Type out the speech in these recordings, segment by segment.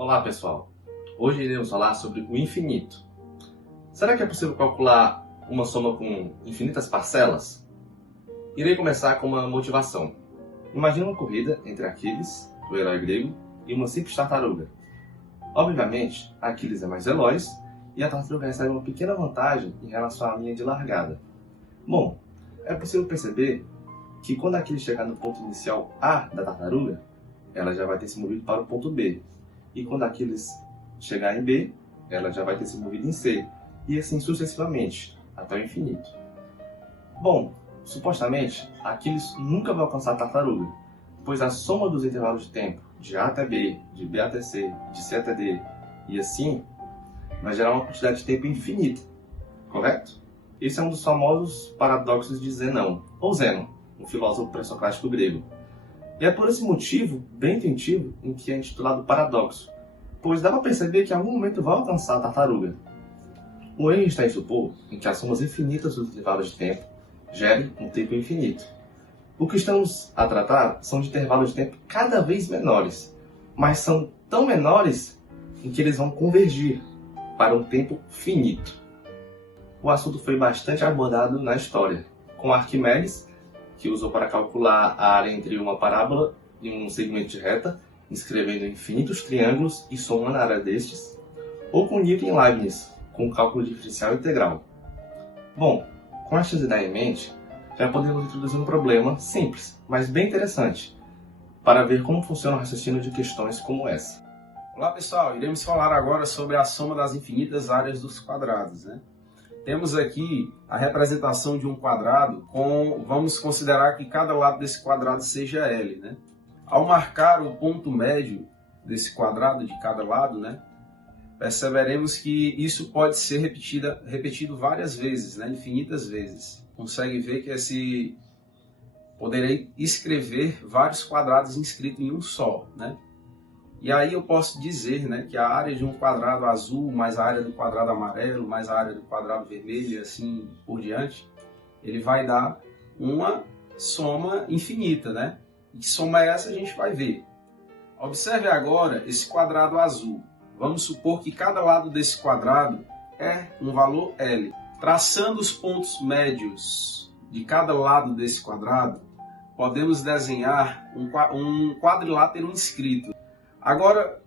Olá pessoal, hoje iremos falar sobre o infinito. Será que é possível calcular uma soma com infinitas parcelas? Irei começar com uma motivação. Imagine uma corrida entre Aquiles, o herói grego, e uma simples tartaruga. Obviamente, Aquiles é mais veloz e a tartaruga recebe uma pequena vantagem em relação à linha de largada. Bom, é possível perceber que quando Aquiles chegar no ponto inicial A da tartaruga, ela já vai ter se movido para o ponto B. E quando Aquiles chegar em B, ela já vai ter se movido em C. E assim sucessivamente, até o infinito. Bom, supostamente, Aquiles nunca vai alcançar a tartaruga, pois a soma dos intervalos de tempo, de A até B, de B até C, de C até D, e assim, vai gerar uma quantidade de tempo infinita, correto? Esse é um dos famosos paradoxos de Zenão, ou Zeno, um filósofo pré-socrático grego. E é por esse motivo, bem intuitivo, em que é intitulado paradoxo, pois dá para perceber que em algum momento vai alcançar a tartaruga. O erro está em supor em que as somas infinitas dos intervalos de tempo gerem um tempo infinito. O que estamos a tratar são de intervalos de tempo cada vez menores, mas são tão menores em que eles vão convergir para um tempo finito. O assunto foi bastante abordado na história, com Arquimedes, que usou para calcular a área entre uma parábola e um segmento de reta, escrevendo infinitos triângulos e somando a área destes, ou com Newton e Leibniz, com o cálculo diferencial integral. Bom, com estas ideias em mente, já podemos introduzir um problema simples, mas bem interessante, para ver como funciona o raciocínio de questões como essa. Olá pessoal, iremos falar agora sobre a soma das infinitas áreas dos quadrados, Temos aqui a representação de um quadrado vamos considerar que cada lado desse quadrado seja L, Ao marcar o ponto médio desse quadrado de cada lado, perceberemos que isso pode ser repetido várias vezes, infinitas vezes. Consegue ver que poderei escrever vários quadrados inscritos em um só, E aí eu posso dizer que a área de um quadrado azul mais a área do quadrado amarelo mais a área do quadrado vermelho e assim por diante, ele vai dar uma soma infinita, E que soma é essa a gente vai ver. Observe agora esse quadrado azul. Vamos supor que cada lado desse quadrado é um valor L. Traçando os pontos médios de cada lado desse quadrado, podemos desenhar um quadrilátero inscrito. Agora,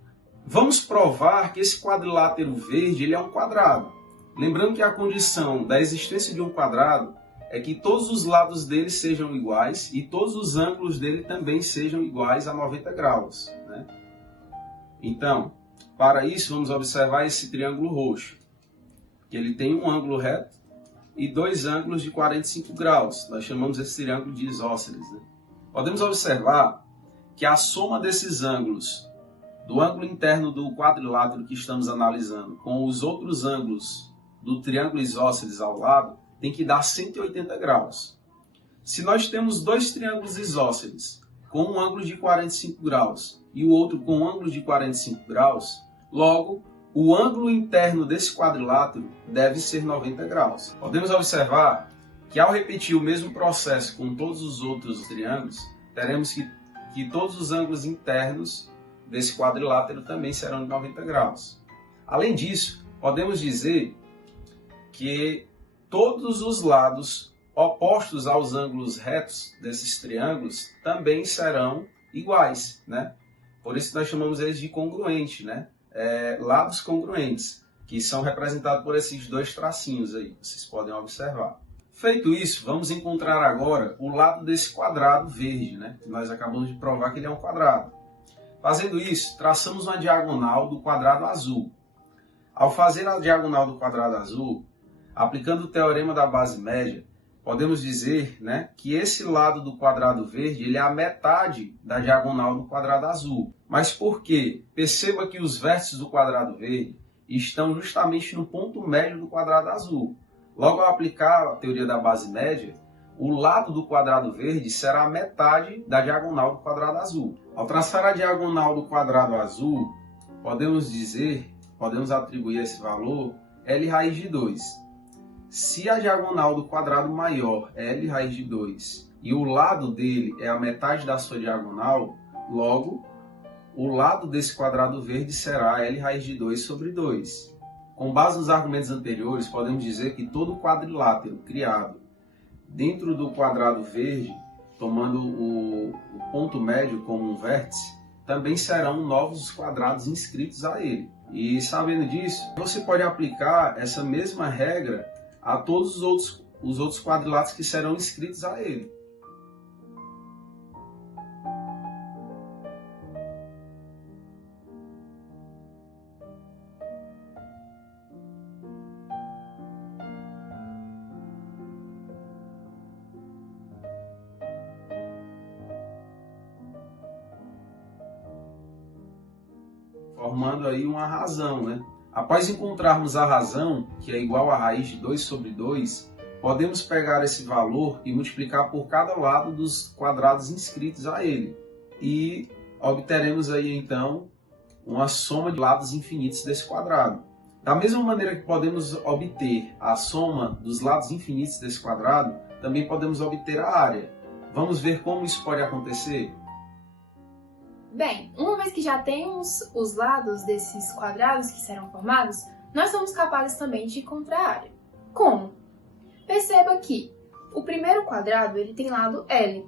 vamos provar que esse quadrilátero verde ele é um quadrado. Lembrando que a condição da existência de um quadrado é que todos os lados dele sejam iguais e todos os ângulos dele também sejam iguais a 90 graus. Então, para isso, vamos observar esse triângulo roxo, que ele tem um ângulo reto e dois ângulos de 45 graus. Nós chamamos esse triângulo de isósceles. Podemos observar que a soma desses ângulos do ângulo interno do quadrilátero que estamos analisando com os outros ângulos do triângulo isósceles ao lado tem que dar 180 graus. Se nós temos dois triângulos isósceles com um ângulo de 45 graus e o outro com um ângulo de 45 graus, logo, o ângulo interno desse quadrilátero deve ser 90 graus. Podemos observar que ao repetir o mesmo processo com todos os outros triângulos, teremos que todos os ângulos internos desse quadrilátero também serão de 90 graus. Além disso, podemos dizer que todos os lados opostos aos ângulos retos desses triângulos também serão iguais, Por isso nós chamamos eles de congruente, lados congruentes, que são representados por esses dois tracinhos aí, vocês podem observar. Feito isso, vamos encontrar agora o lado desse quadrado verde, que nós acabamos de provar que ele é um quadrado. Fazendo isso, traçamos uma diagonal do quadrado azul. Ao fazer a diagonal do quadrado azul, aplicando o teorema da base média, podemos dizer que esse lado do quadrado verde ele é a metade da diagonal do quadrado azul. Mas por quê? Perceba que os vértices do quadrado verde estão justamente no ponto médio do quadrado azul. Logo, ao aplicar a teoria da base média, o lado do quadrado verde será a metade da diagonal do quadrado azul. Ao traçar a diagonal do quadrado azul, podemos atribuir esse valor L raiz de 2. Se a diagonal do quadrado maior é L raiz de 2 e o lado dele é a metade da sua diagonal, logo o lado desse quadrado verde será L raiz de 2 sobre 2. Com base nos argumentos anteriores, podemos dizer que todo quadrilátero criado dentro do quadrado verde, tomando o ponto médio como um vértice, também serão novos quadrados inscritos a ele. E sabendo disso, você pode aplicar essa mesma regra a todos os outros quadriláteros que serão inscritos a ele. Formando aí uma razão, né? Após encontrarmos a razão, que é igual a raiz de 2 sobre 2, podemos pegar esse valor e multiplicar por cada lado dos quadrados inscritos a ele. E obteremos aí então uma soma de lados infinitos desse quadrado. Da mesma maneira que podemos obter a soma dos lados infinitos desse quadrado, também podemos obter a área. Vamos ver como isso pode acontecer? Bem, uma vez que já temos os lados desses quadrados que serão formados, nós somos capazes também de encontrar a área. Como? Perceba que o primeiro quadrado ele tem lado L.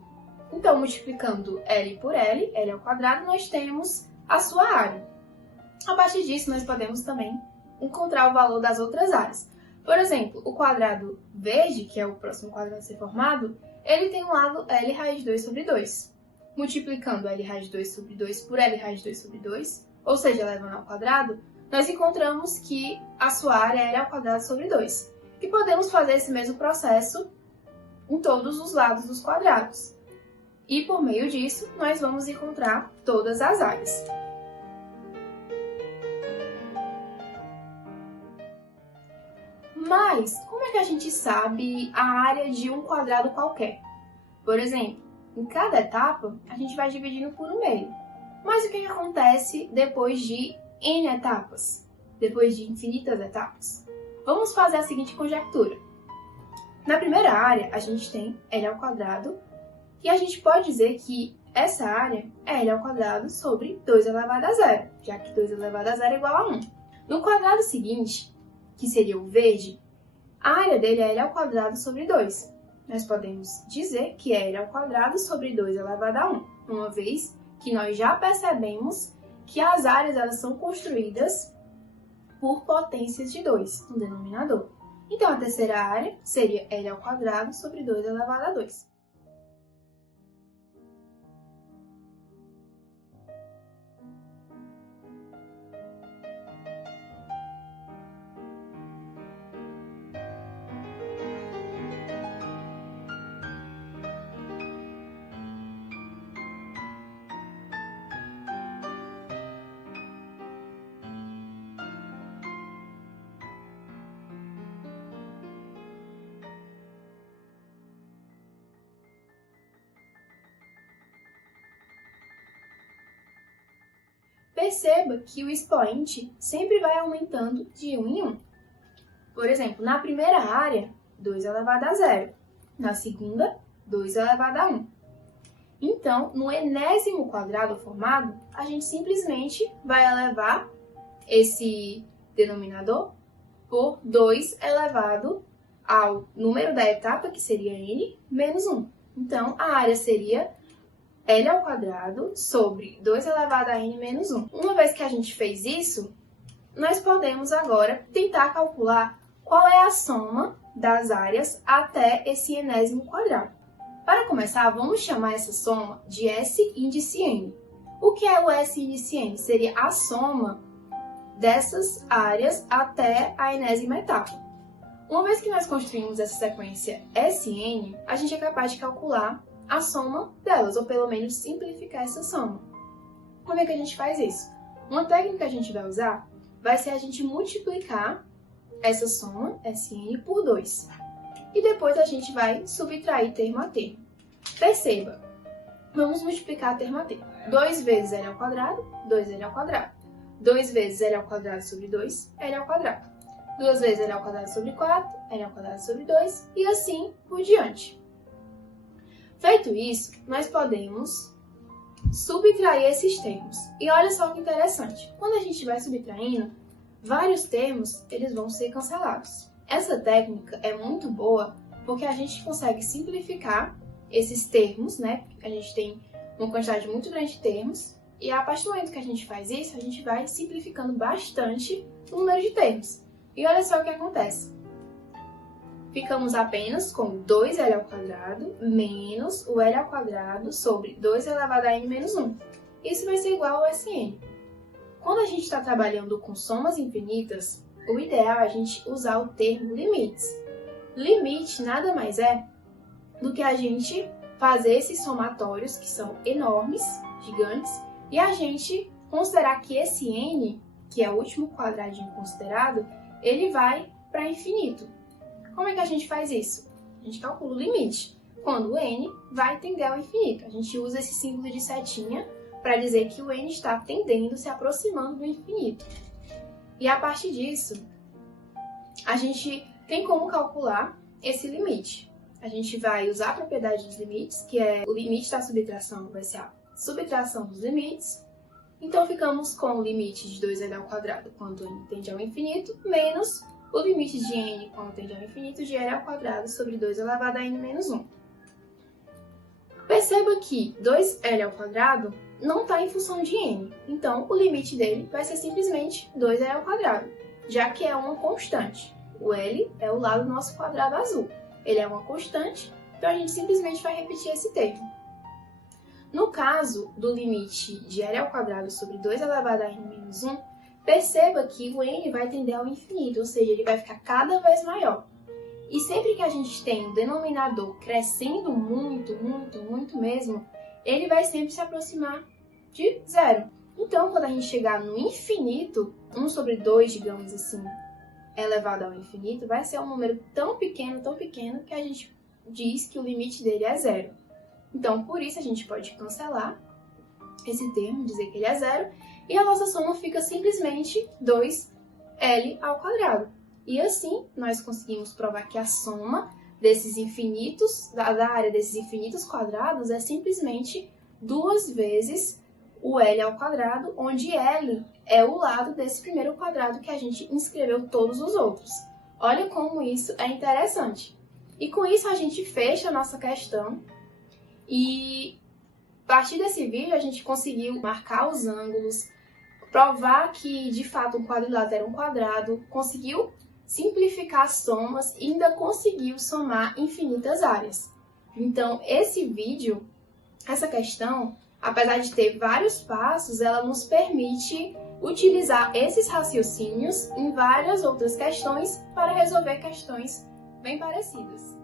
Então, multiplicando L por L, L ao quadrado, nós temos a sua área. A partir disso, nós podemos também encontrar o valor das outras áreas. Por exemplo, o quadrado verde, que é o próximo quadrado a ser formado, ele tem um lado L raiz de 2 sobre 2. Multiplicando L raiz de 2 sobre 2 por L raiz de 2 sobre 2, ou seja, levando ao quadrado, nós encontramos que a sua área é L ao quadrado sobre 2. E podemos fazer esse mesmo processo em todos os lados dos quadrados. E por meio disso, nós vamos encontrar todas as áreas. Mas, como é que a gente sabe a área de um quadrado qualquer? Por exemplo, em cada etapa, a gente vai dividindo por um meio. Mas o que acontece depois de N etapas? Depois de infinitas etapas? Vamos fazer a seguinte conjectura. Na primeira área, a gente tem L ao quadrado, e a gente pode dizer que essa área é L ao quadrado sobre 2 elevado a 0, já que 2 elevado a 0 é igual a 1. No quadrado seguinte, que seria o verde, a área dele é L ao quadrado sobre 2. Nós podemos dizer que é L ao quadrado sobre 2 elevado a 1, uma vez que nós já percebemos que as áreas elas são construídas por potências de 2 no denominador. Então, a terceira área seria L ao quadrado sobre 2 elevado a 2. Perceba que o expoente sempre vai aumentando de 1 em 1. Por exemplo, na primeira área, 2 elevado a 0. Na segunda, 2 elevado a 1. Então, no enésimo quadrado formado, a gente simplesmente vai elevar esse denominador por 2 elevado ao número da etapa, que seria n, menos 1. Então, a área seria L ao quadrado sobre 2 elevado a n menos 1. Uma vez que a gente fez isso, nós podemos agora tentar calcular qual é a soma das áreas até esse enésimo quadrado. Para começar, vamos chamar essa soma de S índice n. O que é o S índice n? Seria a soma dessas áreas até a enésima etapa. Uma vez que nós construímos essa sequência Sn, a gente é capaz de calcular a soma delas, ou pelo menos simplificar essa soma. Como é que a gente faz isso? Uma técnica que a gente vai usar vai ser a gente multiplicar essa soma, Sn, por 2. E depois a gente vai subtrair termo a termo. Perceba, vamos multiplicar termo a termo. 2 vezes L ao quadrado, 2L ao quadrado. 2 vezes L ao quadrado sobre 2, L ao quadrado. 2 vezes L ao quadrado sobre 4, L ao quadrado sobre 2, e assim por diante. Feito isso, nós podemos subtrair esses termos. E olha só que interessante, quando a gente vai subtraindo, vários termos eles vão ser cancelados. Essa técnica é muito boa porque a gente consegue simplificar esses termos, né? A gente tem uma quantidade muito grande de termos e a partir do momento que a gente faz isso, a gente vai simplificando bastante o número de termos. E olha só o que acontece. Ficamos apenas com 2L² menos o L² sobre 2 elevado a n menos 1. Isso vai ser igual ao Sn. Quando a gente está trabalhando com somas infinitas, o ideal é a gente usar o termo limites. Limite nada mais é do que a gente fazer esses somatórios que são enormes, gigantes, e a gente considerar que esse n, que é o último quadradinho considerado, ele vai para infinito. Como é que a gente faz isso? A gente calcula o limite, quando o n vai tender ao infinito. A gente usa esse símbolo de setinha para dizer que o n está tendendo, se aproximando do infinito. E a partir disso, a gente tem como calcular esse limite. A gente vai usar a propriedade dos limites, que é o limite da subtração vai ser a subtração dos limites. Então, ficamos com o limite de 2L² quando n tende ao infinito, menos o limite de n quando tende ao infinito de L² sobre 2 elevado a n menos 1. Perceba que 2L² não está em função de n, então o limite dele vai ser simplesmente 2L², já que é uma constante. O L é o lado do nosso quadrado azul. Ele é uma constante, então a gente simplesmente vai repetir esse termo. No caso do limite de L² sobre 2 elevado a n menos 1, perceba que o n vai tender ao infinito, ou seja, ele vai ficar cada vez maior. E sempre que a gente tem o denominador crescendo muito, muito, muito mesmo, ele vai sempre se aproximar de zero. Então, quando a gente chegar no infinito, 1 sobre 2, digamos assim, elevado ao infinito, vai ser um número tão pequeno, que a gente diz que o limite dele é zero. Então, por isso, a gente pode cancelar esse termo, dizer que ele é zero, e a nossa soma fica simplesmente 2L². E assim, nós conseguimos provar que a soma desses infinitos, da área desses infinitos quadrados, é simplesmente 2 vezes o L², onde L é o lado desse primeiro quadrado que a gente inscreveu todos os outros. Olha como isso é interessante. E com isso a gente fecha a nossa questão e a partir desse vídeo a gente conseguiu marcar os ângulos, provar que de fato um quadrilátero era um quadrado, conseguiu simplificar as somas e ainda conseguiu somar infinitas áreas. Então esse vídeo, essa questão, apesar de ter vários passos, ela nos permite utilizar esses raciocínios em várias outras questões para resolver questões bem parecidas.